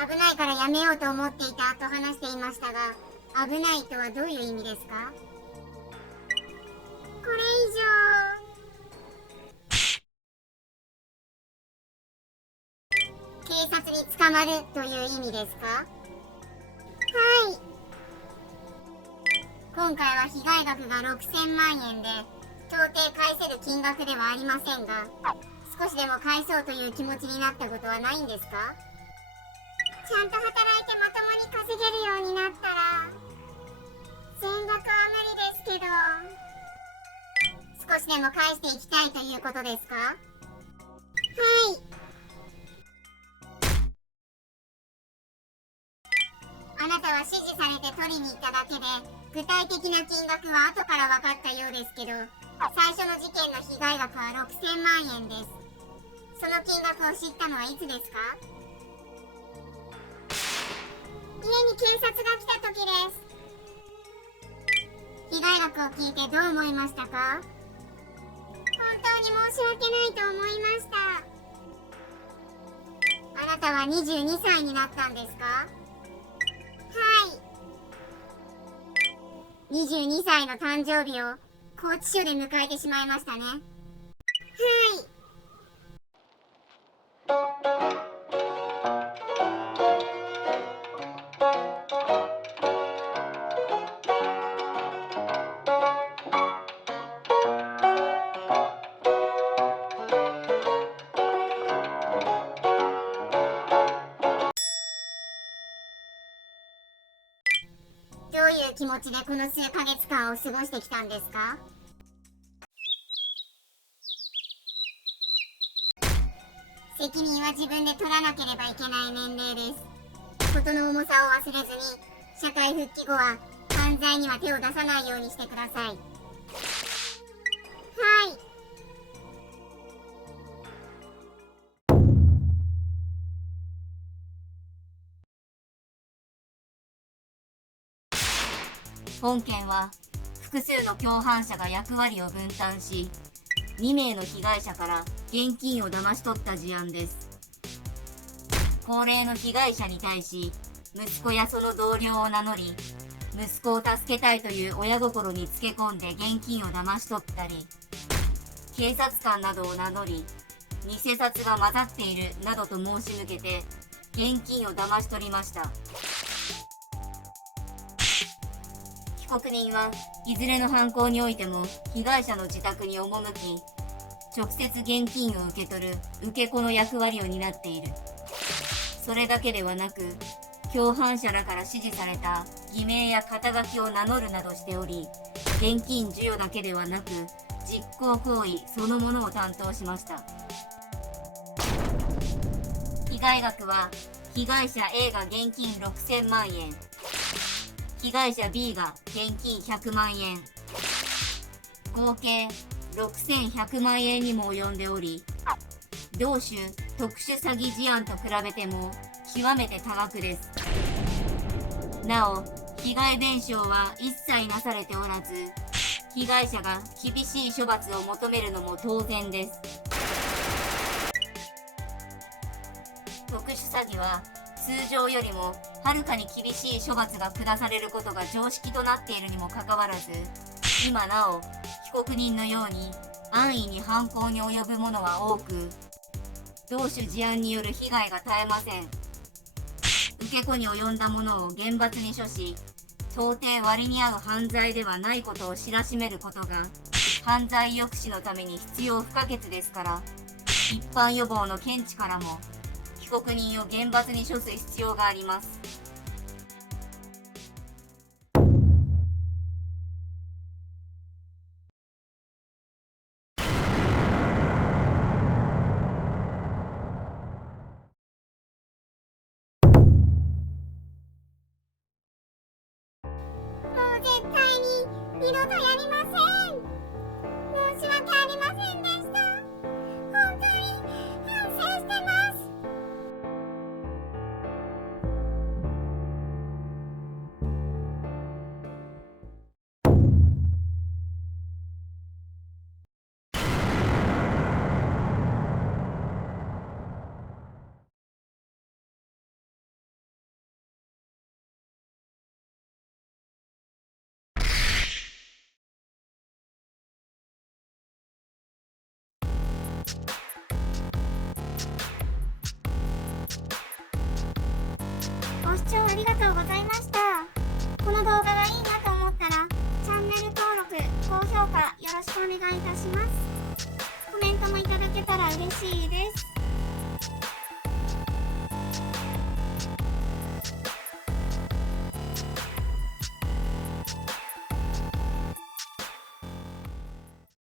危ないからやめようと思っていたと話していましたが、危ないとはどういう意味ですか？これ以上警察に捕まるという意味ですか？はい。今回は被害額が6000万円で到底返せる金額ではありませんが、少しでも返そうという気持ちになったことはないんですか？ちゃんと働いてまともに稼げるようになったら全額は無理ですけど、少しでも返していきたいということですか？はい。あなたは指示されて取りに行っただけで、具体的な金額は後から分かったようですけど、最初の事件の被害額は6000万円です。その金額を知ったのはいつですか？家に警察が来た時です。被害額を聞いてどう思いましたか？本当に申し訳ないと思いました。あなたは22歳になったんですか？はい。22歳の誕生日を拘置所で迎えてしまいましたね。はい。どういう気持ちでこの数ヶ月間を過ごしてきたんですか？責任は自分で取らなければいけない年齢です。事の重さを忘れずに、社会復帰後は犯罪には手を出さないようにしてください。はい。本件は複数の共犯者が役割を分担し、2名の被害者から現金を騙し取った事案です。高齢の被害者に対し、息子やその同僚を名乗り、息子を助けたいという親心につけ込んで現金を騙し取ったり、警察官などを名乗り、偽札が混ざっているなどと申し向けて現金を騙し取りました。被告人はいずれの犯行においても被害者の自宅に赴き、直接現金を受け取る受け子の役割を担っている。それだけではなく、共犯者らから指示された偽名や肩書きを名乗るなどしており、現金授与だけではなく実行行為そのものを担当しました。被害額は被害者 A が現金6000万円、被害者 B が現金100万円、合計6100万円にも及んでおり、同種特殊詐欺事案と比べても極めて多額です。なお、被害弁償は一切なされておらず、被害者が厳しい処罰を求めるのも当然です。特殊詐欺は通常よりもはるかに厳しい処罰が下されることが常識となっているにもかかわらず、今なお被告人のように安易に犯行に及ぶ者は多く、同種事案による被害が絶えません。受け子に及んだ者を厳罰に処し、到底割に合う犯罪ではないことを知らしめることが犯罪抑止のために必要不可欠ですから、一般予防の見地からも被告人を厳罰に処す必要があります。絶対に二度とやりません。申し訳ありませんでした。本当に反省してます。がとうございました。この動画がいいなと思ったらチャンネル登録、高評価よろしくお願いいたします。コメントもいただけたら嬉しいです。